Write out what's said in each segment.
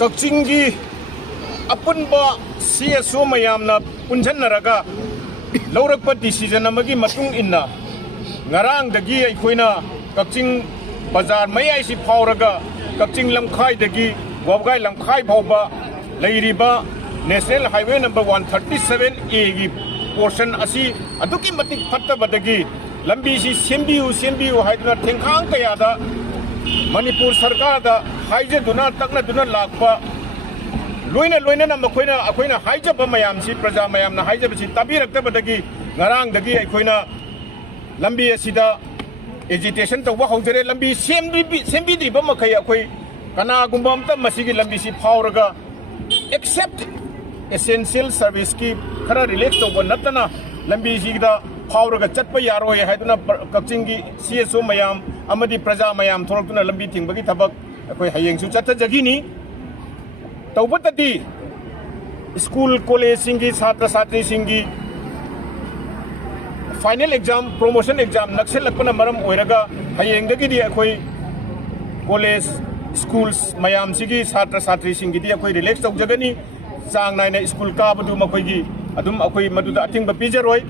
कक्चिंगी अपुनबा CSO मयामना पुंजनरगा लौरक decision अमगी मतुंग इन्ना ngarang-dagi अखोइना कक्चिंग बाजार मयाइसी फावरगा कक्चिंग लमखाइदगी वाबगाई लमखाइ फावबा लैरिबा नेशनल हाईवे नंबर 137A गी पोर्शन असी अदुकी मतिक फत्तबदगी लंबीसी सेंबियु हाइदना थेंखांग कयादा मणिपुर सरकार दा हाइजेदुना तकनदुना लाखबा लोइना मखोइना अखोइना हाइजब मयामसी प्रजा मयामना हाइजबसी ताबिरक्तबदगी ngarang-dagi अखोइना लंबी असिदा एजिटेशन तौबा हौजरे लंबी सेंबिद्रिबा मखै अखोइ कनागुंबा अमता मसिगी लंबीसी फावरगा एक्सेप्ट एसेंशियल सर्विस की खरा रिलैक्स तौबा नतना लंबीसीदा फावरगा चटपा यारोय हाइदुना कक्चिंगी CSO मयाम अमदी प्रजा मयाम थोरक्तुना लंबी थिंबगी थबक अखोइ हयेंगसु चत्थजगिनी तौबतदी स्कूल कॉलेज सिंगी छात्र छात्री सिंगी फाइनल एग्जाम प्रमोशन एग्जाम नक्सलपना मरम ओइरगा हयेंगदगी अखोइ कॉलेज स्कूल्स मयाम सिगी छात्र छात्री सिंगी अखोइ रिलैक्स तौजगनी चांग नायना स्कूल काबदु मखोइगी अदुम अखोइ मदुदा अथिंबा पिजरोय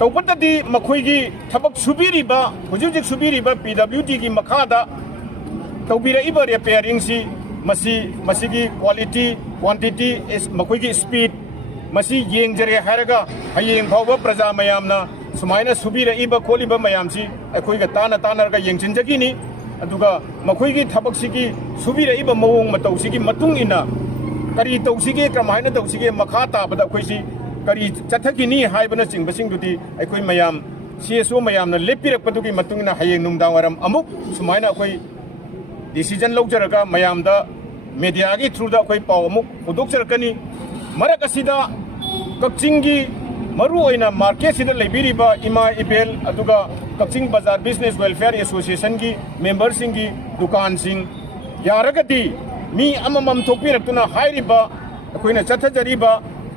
तौबतदी मखोइगी थबक सुबिरिबा हुजुजिक सुबिरिबा PWD की मखादा तौबिरइबा रिपेयरिंग सी मसीगी क्वालिटी क्वांटिटी मखोइगी स्पीड मसी येंजरे हारगा हयेंग फावबा प्रजा मयामना सुमाइना सुबिरइबा खोलिबा मयामसी अखोइगा तानरगा येंजिनजगिनी अदुगा मखोइगी थबकसिगी सुबिरइबा मवोंग मतौसिगी मतुंग इना करी तौसिगे क्रमाइना तौसिगे मखा ताबदा अखोइसी करी चथगिनी हाइबना चिंगबसिंगदुदी अखोइ मयाम CSO मयामना लेपिरकपदुगी मतुंगना हयेंग नुंगदांग वारम अमुक सुमाइना अखोइ डिसीजन लौजरगा मयामदा मीडिया की थ्रू दा अखोइ पाव अमुक हुदोकजरकनी मरक असिदा कक्चिंगी मरु ओइना मार्केट सिदा लेबिरिबा इमा इबेल अदुगा कक्चिंग बाजार बिजनेस वेलफेयर एसोसिएशन की मेंबर सिंगी दुकान सिंग यारगदी मी अममम थोपिरक्तुना हाइरिबा अखोइना चथजरिबा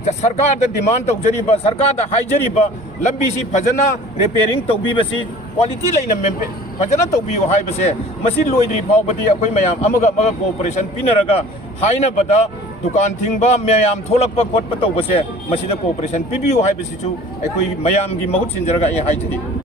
सरकार दा डिमांड तौजरिबा सरकार दा हाइजरिबा लंबीसी फजना रिपेयरिंग तौबीबसी क्वालिटी लेना मेंपे फजना तौबियो हाइबसे मसी लोइद्री फावबदी अखोइ मयाम अमगा कोऑपरेशन पिनरगा हाइनबदा दुकान थिंबा मयाम थोलकपा खोटपा तौबसे मसीदा कोऑपरेशन पिबियो हाइबसिचु अखोइ मयाम की महुत सिंजरगा ए हाइजरी।